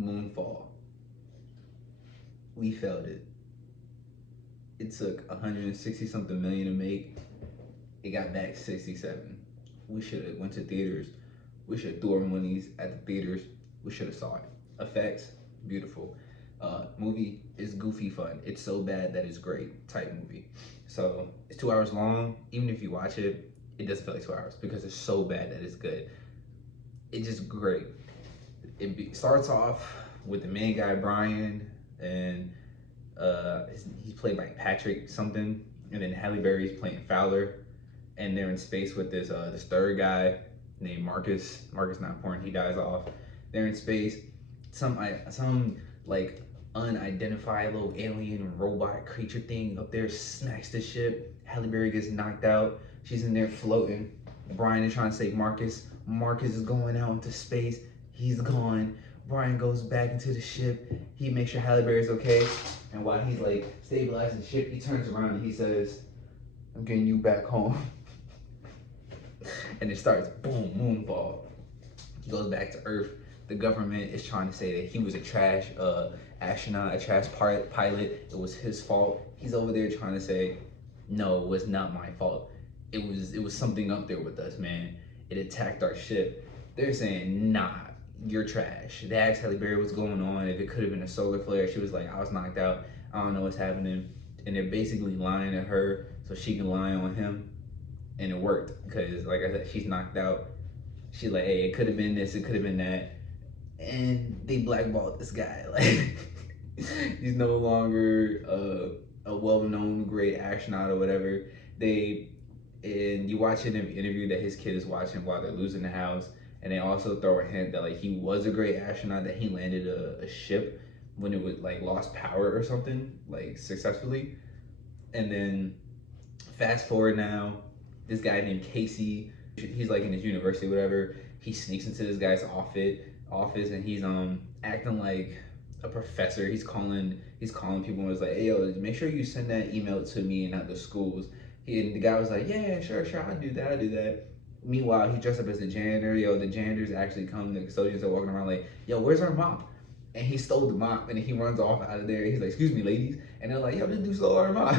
Moonfall. We failed it. It took 160 something million to make. It got back 67. We should have went to theaters. We should have threw our monies at the theaters. We should have saw it. Effects, beautiful. Movie is goofy fun. It's so bad that it's great type movie. So it's 2 hours long. Even if you watch it, it doesn't feel like 2 hours because it's so bad that it's good. It's just great. Starts off with the main guy Brian, and he's played by Patrick something, and then Halle Berry's playing Fowler, and they're in space with this third guy named Marcus. Marcus not important. He dies off. They're in space. Some like unidentifiable alien robot creature thing up there smacks the ship. Halle Berry gets knocked out. She's in there floating. Brian is trying to save Marcus. Marcus is going out into space. He's gone. Brian goes back into the ship. He makes sure Halle Berry's okay. And while he's like stabilizing the ship, he turns around and he says, "I'm getting you back home." And it starts, boom, Moonfall. He goes back to Earth. The government is trying to say that he was a trash astronaut, a trash pilot. It was his fault. He's over there trying to say, no, it was not my fault. It was something up there with us, man. It attacked our ship. They're saying, nah, you're trash. They asked Halle Berry what's going on, if it could have been a solar flare. She was like, I was knocked out. I don't know what's happening. And they're basically lying to her so she can lie on him. And it worked because, like I said, she's knocked out. She's like, hey, it could have been this, it could have been that. And they blackballed this guy. Like, he's no longer a well-known great astronaut or whatever. And you watch an interview that his kid is watching while they're losing the house, and they also throw a hint that like he was a great astronaut, that he landed a ship when it was like lost power or something, like successfully. And then fast forward now, this guy named Casey, he's like in his university, whatever. He sneaks into this guy's office, and he's acting like a professor. He's calling people and was like, hey yo, make sure you send that email to me and not the schools. And the guy was like, yeah, sure, I'll do that. Meanwhile, he dressed up as the janitor. Yo, the janitors actually come, the custodians are walking around like, yo, where's our mop? And he stole the mop, and then he runs off out of there. He's like, excuse me, ladies. And they're like, yo, this dude stole our mop.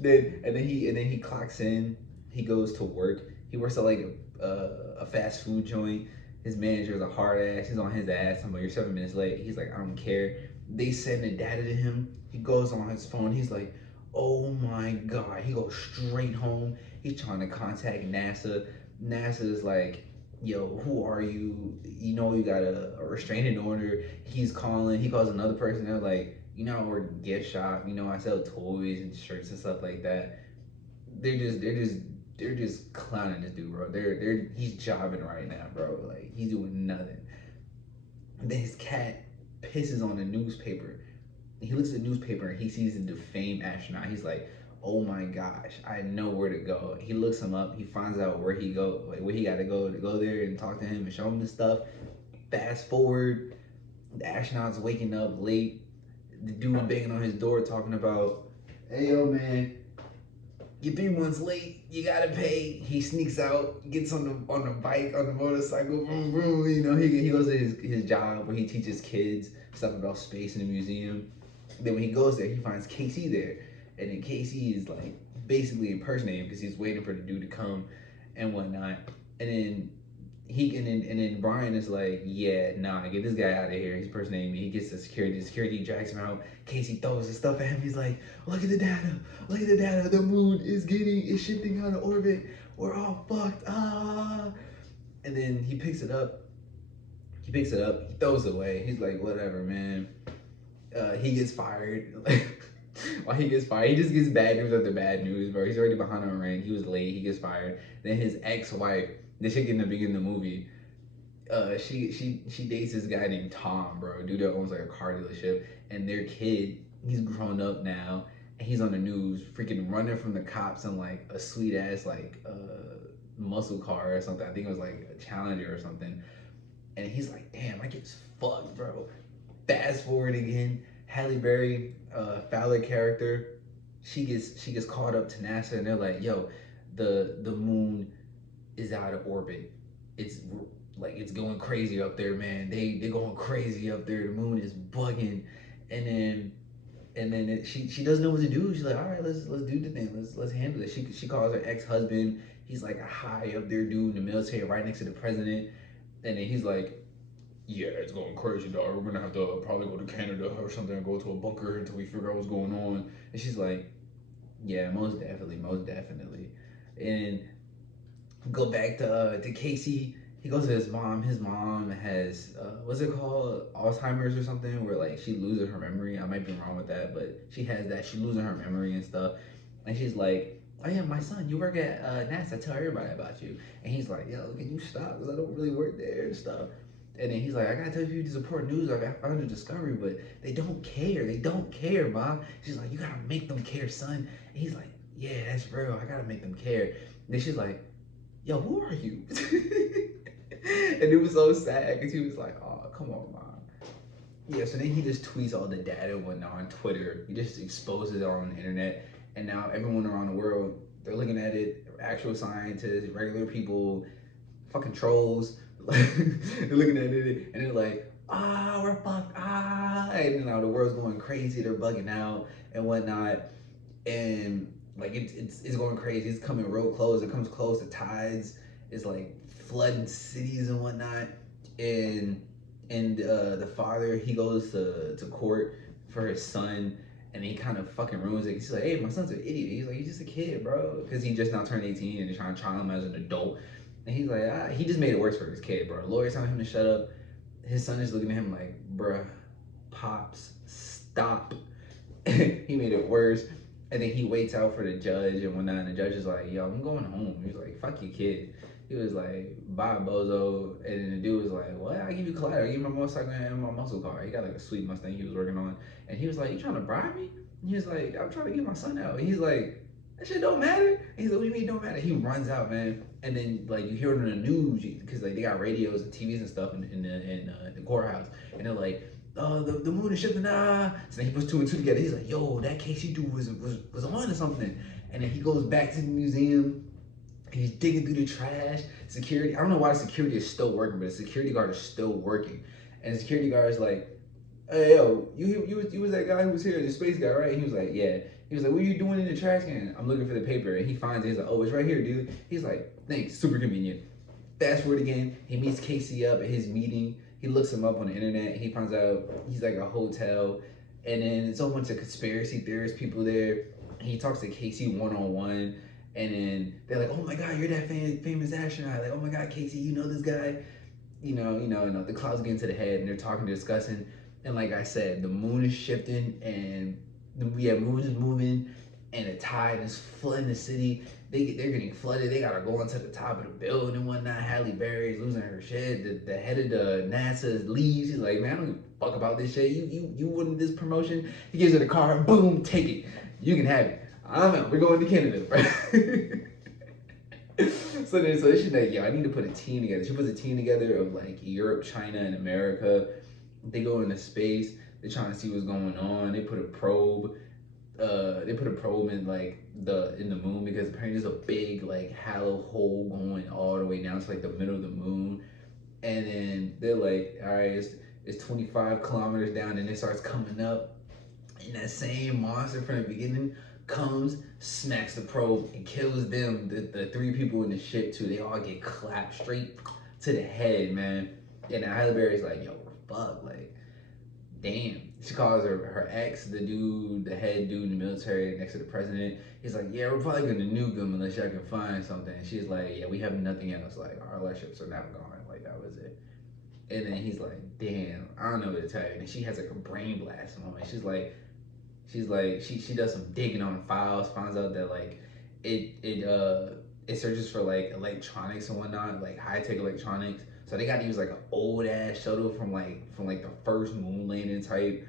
then he clocks in. He goes to work. He works at like a fast food joint. His manager is a hard ass. He's on his ass. I'm like, you're 7 minutes late. He's like, I don't care. They send the data to him. He goes on his phone. He's like, oh my God. He goes straight home. He's trying to contact NASA. NASA's like, yo, who are you? You know, you got a restraining order. He calls another person. They're like, you know, we're a gift shop. You know, I sell toys and shirts and stuff like that. They're just clowning this dude, bro. He's jobbing right now, bro. Like, he's doing nothing. And then his cat pisses on the newspaper. He looks at the newspaper and he sees a defamed astronaut. He's like, oh my gosh, I know where to go. He looks him up. He finds out where he got to go there and talk to him and show him this stuff. Fast forward, the astronaut's waking up late. The dude banging on his door talking about, hey yo man, you're 3 months late, you gotta pay. He sneaks out, gets on the bike, on the motorcycle, vroom, vroom. You know, he goes to his job where he teaches kids stuff about space in the museum. Then when he goes there, he finds Casey there. And then Casey is like basically impersonating him because he's waiting for the dude to come and whatnot. And then Brian is like, yeah, nah, get this guy out of here. He's impersonating me. He gets the security drags him out. Casey throws his stuff at him. He's like, look at the data. The moon is shifting out of orbit. We're all fucked. And then he picks it up. He throws it away. He's like, whatever, man. He gets fired. While he gets fired, he just gets bad news after bad news, bro. He's already behind on rent. He was late. He gets fired. Then his ex-wife, the chick in the beginning of the movie, she dates this guy named Tom, bro. Dude that owns like a car dealership, and their kid, he's grown up now, and he's on the news, freaking running from the cops in like a sweet ass like muscle car or something. I think it was like a Challenger or something. And he's like, damn, I get fucked, bro. Fast forward again, Halle Berry, Fowler character, she gets caught up to NASA, and they're like, yo, the moon is out of orbit. It's like it's going crazy up there, man. They going crazy up there. The moon is bugging, and then she doesn't know what to do. She's like, all right, let's do the thing. Let's handle it. She calls her ex-husband. He's like a high up there dude in the military, right next to the president. And then he's like, yeah, it's going crazy, dog. We're gonna have to probably go to Canada or something, and go to a bunker until we figure out what's going on. And she's like, yeah, most definitely, most definitely. And go back to Casey. He goes to his mom. His mom has what's it called, Alzheimer's or something, where like she loses her memory. I might be wrong with that, but she has that. She losing her memory and stuff. And she's like, oh yeah, my son, you work at NASA. Tell everybody about you. And he's like, yo, can you stop? Because I don't really work there and stuff. And then he's like, I gotta tell you this important news. I found a discovery, but they don't care. They don't care, Mom. She's like, you gotta make them care, son. And he's like, yeah, that's real. I gotta make them care. And then she's like, yo, who are you? And it was so sad because he was like, oh, come on, Mom. Yeah, so then he just tweets all the data and whatnot on Twitter. He just exposes it on the internet. And now everyone around the world, they're looking at it, actual scientists, regular people, fucking trolls. They're looking at it and they're like, we're fucked, and you know, the world's going crazy, they're bugging out and whatnot. And like it's going crazy. It's coming real close. It comes close. The tides is like flooding cities and whatnot. And the father, he goes to court for his son, and he kind of fucking ruins it. He's like, hey, my son's an idiot. He's like, he's just a kid, bro, because he just now turned 18 and they're trying to trial him as an adult. And he's like, he just made it worse for his kid, bro. The lawyer's telling him to shut up. His son is looking at him like, bruh, pops, stop. He made it worse. And then he waits out for the judge and whatnot. And the judge is like, yo, I'm going home. He's like, fuck your kid. He was like, bye, bozo. And then the dude was like, what? I'll give you collateral. I'll give you my motorcycle and my muscle car. He got like a sweet Mustang he was working on. And he was like, you trying to bribe me? And he was like, I'm trying to get my son out. And he's like, that shit don't matter. And he's like, what do you mean it don't matter? He runs out, man. And then like you hear it on the news because like they got radios and TVs and stuff in the courthouse. And they're like, the moon is shifting, So then he puts two and two together. He's like, yo, that Casey dude was on to something. And then he goes back to the museum. He's digging through the trash. Security, I don't know why the security is still working, but the security guard is still working. And the security guard is like, hey, yo, you was that guy who was here, the space guy, right? And he was like, yeah. He was like, what are you doing in the trash can? I'm looking for the paper. And he finds it. He's like, oh, it's right here, dude. He's like, thanks, super convenient. Fast forward again, he meets Casey up at his meeting. He looks him up on the internet. He finds out he's like a hotel. And then it's a whole bunch of conspiracy theorist people there. And he talks to Casey one-on-one. And then they're like, oh my God, you're that famous astronaut. Like, oh my God, Casey, you know this guy? You know, the clouds get into the head and they're talking, discussing. And like I said, the moon is shifting and the moon is moving and the tide is flooding the city. They're getting flooded. They gotta go onto the top of the building and whatnot. Halle Berry's losing her shit. The head of the NASA leaves. He's like, man, I don't give a fuck about this shit. You wanted this promotion. He gives her the car. Boom, take it. You can have it. I'm out. We're going to Canada, right? So she's like, yo, I need to put a team together. She puts a team together of like Europe, China, and America. They go into space. They're trying to see what's going on. They put a probe. They put a probe in like in the moon because apparently there's a big like hollow hole going all the way down to like the middle of the moon. And then they're like, all right, it's 25 kilometers down, and it starts coming up. And that same monster from the beginning comes, smacks the probe, and kills them. The three people in the ship too. They all get clapped straight to the head, man. And now Halle Berry's like, yo, fuck, like, damn. She calls her ex, the head dude in the military next to the president. He's like, yeah, we're probably gonna nuke them unless y'all can find something. And she's like, yeah, we have nothing else. Like, our electrics are now gone. Like, that was it. And then he's like, damn, I don't know what to tell you. And she has like a brain blast moment. She does some digging on files, finds out that like it searches for like electronics and whatnot, like high-tech electronics. So they got to use like an old ass shuttle from the first moon landing type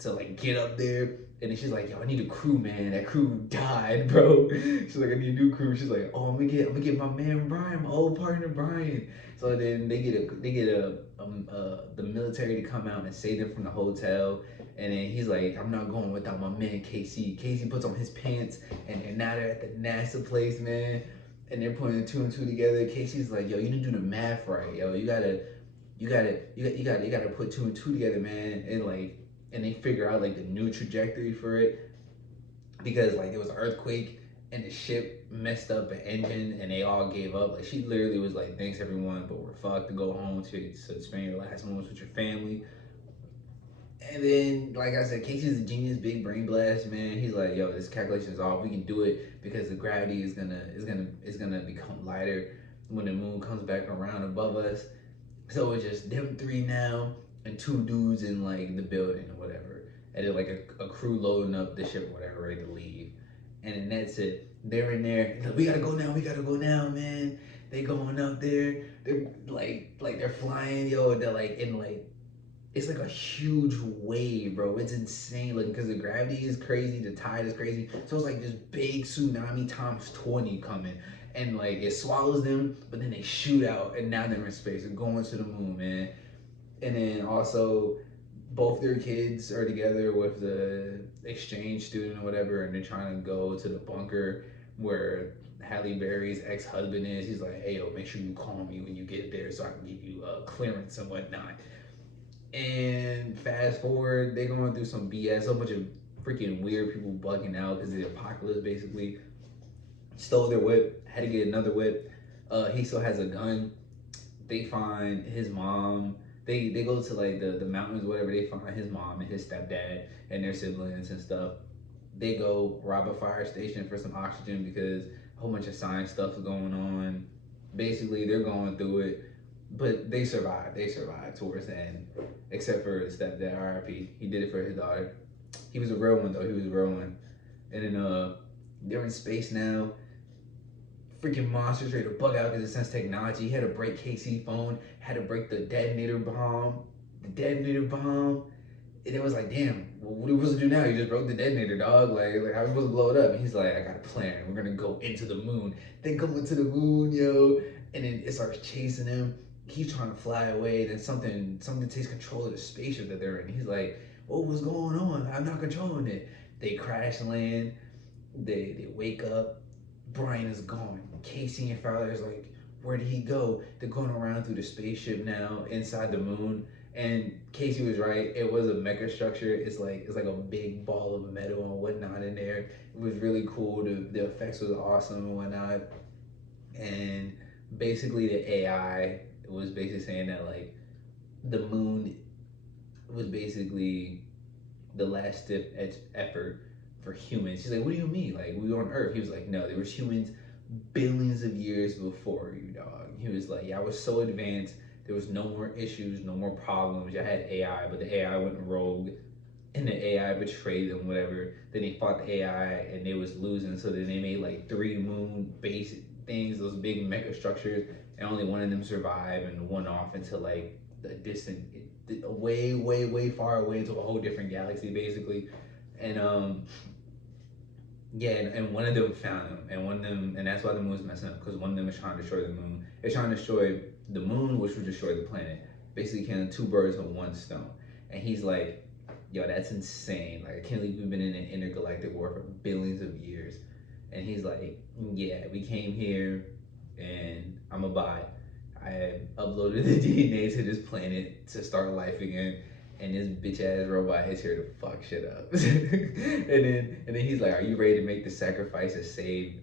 to like get up there. And then she's like, yo, I need a crew, man. That crew died, bro. She's like, I need a new crew. She's like, oh, I'm gonna get my man Brian, my old partner Brian. So then they get the military to come out and save them from the hotel. And then he's like, I'm not going without my man Casey. Casey puts on his pants, and now they're at the NASA place, man. and they're putting two and two together. Casey's like, yo, you didn't do the math right, yo. You gotta put two and two together, man. And like, and they figure out like the new trajectory for it because like there was an earthquake and the ship messed up an engine and they all gave up. Like she literally was like, thanks everyone, but we're fucked to go home to spend your last moments with your family. And then, like I said, Casey's a genius, big brain blast, man. He's like, yo, this calculation is off. We can do it because the gravity is gonna become lighter when the moon comes back around above us. So it's just them three now and two dudes in like the building or whatever. And then like a crew loading up the ship or whatever, ready to leave. And then that's it. They're in there. Like, we gotta go now, man. They going up there. They're like they're flying, yo. They're like in like it's like a huge wave, bro. It's insane, like because the gravity is crazy, the tide is crazy. So it's like this big tsunami times 20 coming, and like it swallows them, but then they shoot out, and now they're in space. They're going to the moon, man. And then also, both their kids are together with the exchange student or whatever, and they're trying to go to the bunker where Halle Berry's ex-husband is. He's like, hey, yo, make sure you call me when you get there so I can give you clearance and whatnot. And fast forward, they're going through some BS, a bunch of freaking weird people bugging out because of the apocalypse, basically. Stole their whip, had to get another whip. He still has a gun. They find his mom. They go to like the mountains, whatever. They find his mom and his stepdad and their siblings and stuff. They go rob a fire station for some oxygen because a whole bunch of science stuff is going on. Basically, they're going through it. But they survived. They survived towards the end, except for his stepdad, R.I.P. He did it for his daughter. He was a real one though. He was a real one. And then they're in space now. Freaking monsters ready to bug out because it sense technology. He had to break Casey's phone. Had to break the detonator bomb. And it was like, damn, what are we supposed to do now? You just broke the detonator, dog. Like how are we supposed to blow it up? And he's like, I got a plan. We're gonna go into the moon. Then go into the moon, yo. And then it starts chasing him. He's trying to fly away, then something takes control of the spaceship that they're in. He's like, oh, what's going on? I'm not controlling it. They crash land, they wake up, Brian is gone. Casey and Fowler's like, where did he go? They're going around through the spaceship now, inside the moon. And Casey was right, it was a mecha structure. It's like a big ball of metal and whatnot in there. It was really cool. The effects was awesome and whatnot. And basically the AI was basically saying that like the moon was basically the last stiff effort for humans. She's like, what do you mean? Like we were on Earth. He was like, no, there was humans billions of years before you, dog. He was like, yeah, I was so advanced. There was no more issues, no more problems. I had AI, but the AI went rogue and the AI betrayed them, whatever. Then they fought the AI and they was losing. So then they made like 3 moon base things, those big mecha structures, and only one of them survived and one off into like the distant, way far away into a whole different galaxy, basically. And yeah, and one of them found him, and that's why the moon's messing up, because one of them is trying to destroy the moon. It's trying to destroy the moon, which would destroy the planet. Basically, killing 2 birds with 1 stone. And he's like, yo, that's insane. Like, I can't believe we've been in an intergalactic war for billions of years. And he's like, yeah, we came here and I'm a bot. I uploaded the DNA to this planet to start life again, and this bitch ass robot is here to fuck shit up. and then he's like, are you ready to make the sacrifice to save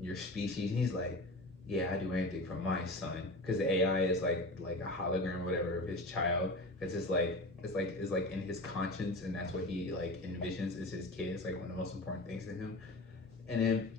your species? And he's like, yeah, I do anything for my son, because the AI is like a hologram or whatever of his child. It's just like it's like in his conscience, and that's what he like envisions is his kid. It's like one of the most important things to him. And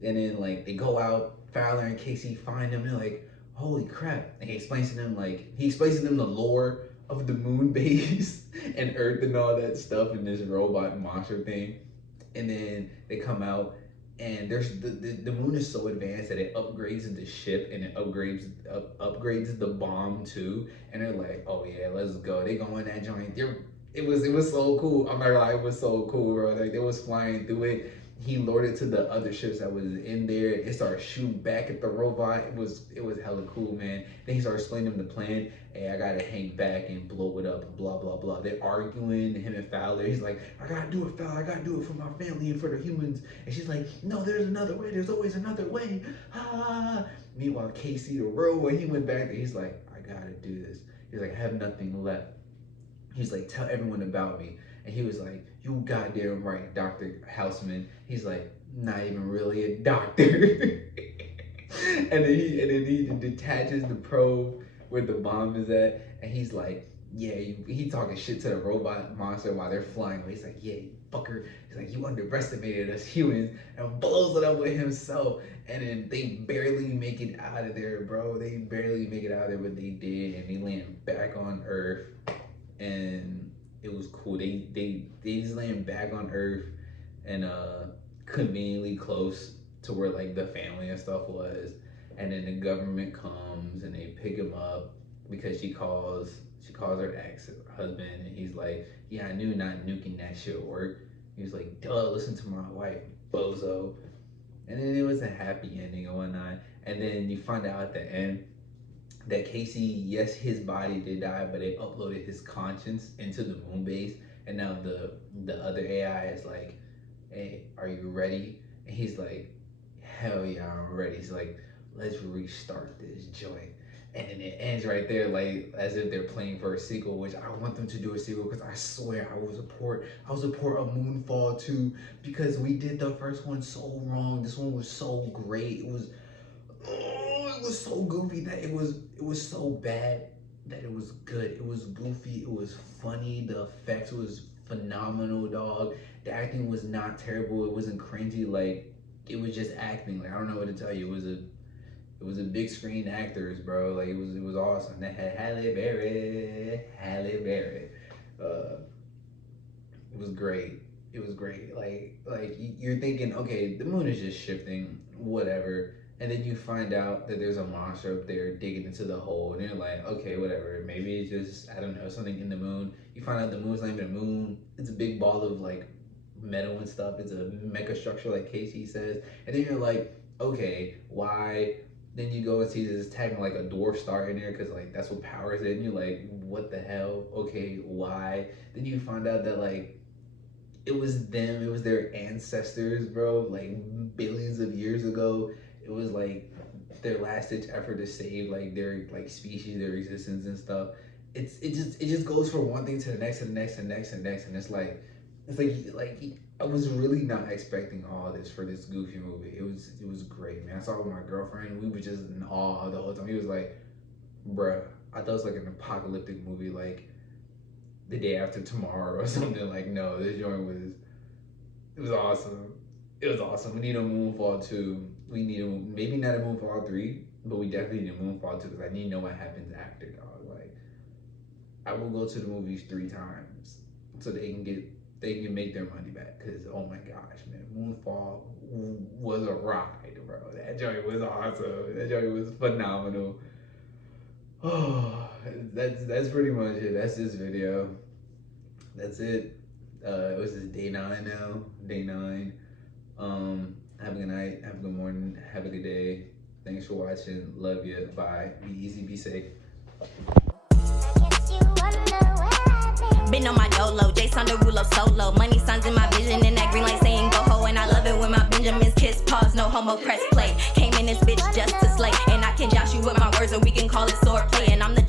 then like they go out, Fowler and Casey find him, and they're like, holy crap. And he explains to them the lore of the moon base and Earth and all that stuff and this robot monster thing. And then they come out, and there's the moon is so advanced that it upgrades the ship and it upgrades the bomb too. And they're like, oh yeah, let's go. They go in that joint. It was so cool. I'm not gonna lie, it was so cool, bro. Like they was flying through it. he lured it to the other ships that was in there. It started shooting back at the robot. It was hella cool, man. Then he started explaining the plan. Hey, I gotta hang back and blow it up, blah blah blah. They're arguing, him and Fowler. He's like, I gotta do it, Fowler. I gotta do it for my family and for the humans. And she's like, no, there's another way. There's always another way. Ah. Meanwhile, Casey, the real when he went back there, he's like, I gotta do this. He's like, I have nothing left. He's like, tell everyone about me. And he was like, you goddamn right, Dr. Houseman. He's like, not even really a doctor. and then he detaches the probe where the bomb is at, and he's like, yeah, he talking shit to the robot monster while they're flying away. He's like, yeah, you fucker. He's like, you underestimated us humans, and blows it up with himself. And then they barely make it out of there, bro. They barely make it out of there, but they did, and they land back on Earth, and it was cool. They just land back on Earth, and conveniently close to where like the family and stuff was. And then the government comes and they pick him up because she calls her ex-husband, and he's like, yeah, I knew not nuking that shit would work. He was like, duh, listen to my wife, bozo. And then it was a happy ending and whatnot. And then you find out at the end that Casey, yes, his body did die, but they uploaded his conscience into the moon base. And now the other AI is like, hey, are you ready? And he's like, hell yeah, I'm ready. He's like, let's restart this joint. And then it ends right there, like as if they're playing for a sequel, which I want them to do a sequel, because I swear I will support a Moonfall 2, because we did the first one so wrong. This one was so great. It was so goofy that it was so bad that it was good. It was goofy, it was funny, the effects was phenomenal, dog. The acting was not terrible, it wasn't cringy, like it was just acting. Like I don't know what to tell you. It was a big screen actors, bro. Like it was awesome. They had Halle Berry. It was great. It was great. Like you're thinking, okay, the moon is just shifting, whatever. And then you find out that there's a monster up there digging into the hole, and you're like, okay, whatever. Maybe it's just, I don't know, something in the moon. You find out the moon's not even a moon. It's a big ball of like metal and stuff. It's a mecha structure, like Casey says. And then you're like, okay, why? Then you go and see this tagging like a dwarf star in there, because like that's what powers it. And you're like, what the hell? Okay, why? Then you find out that like it was them, it was their ancestors, bro, like billions of years ago. It was like their last ditch effort to save like their like species, their existence and stuff. It just goes from one thing to the next and the next and the next and the next, and it's like I was really not expecting all this for this goofy movie. It was great, man. I saw it with my girlfriend. We were just in awe the whole time. He was like, bruh, I thought it was like an apocalyptic movie, like The Day After Tomorrow or something. Like, no, this joint was awesome. It was awesome. We need a Moonfall 2. We need maybe not a Moonfall 3, but we definitely need a Moonfall 2, because I need to know what happens after, dog. Like, I will go to the movies 3 times so they can make their money back, because oh my gosh, man, Moonfall was a ride, bro. That joint was awesome. That joint was phenomenal. Oh, that's pretty much it. That's this video. That's it. It was just day 9 now. Day 9. Have a good night. Have a good morning. Have a good day. Thanks for watching. Love you. Bye. Be easy. Be safe. Been on my Dolo, Jason Derulo solo. Money signs in my vision, and that green light saying go ho. And I love it when my Benjamins kiss pause, no homo press play. Came in this bitch just to slay, and I can josh you with my words, and we can call it sword play. And I'm the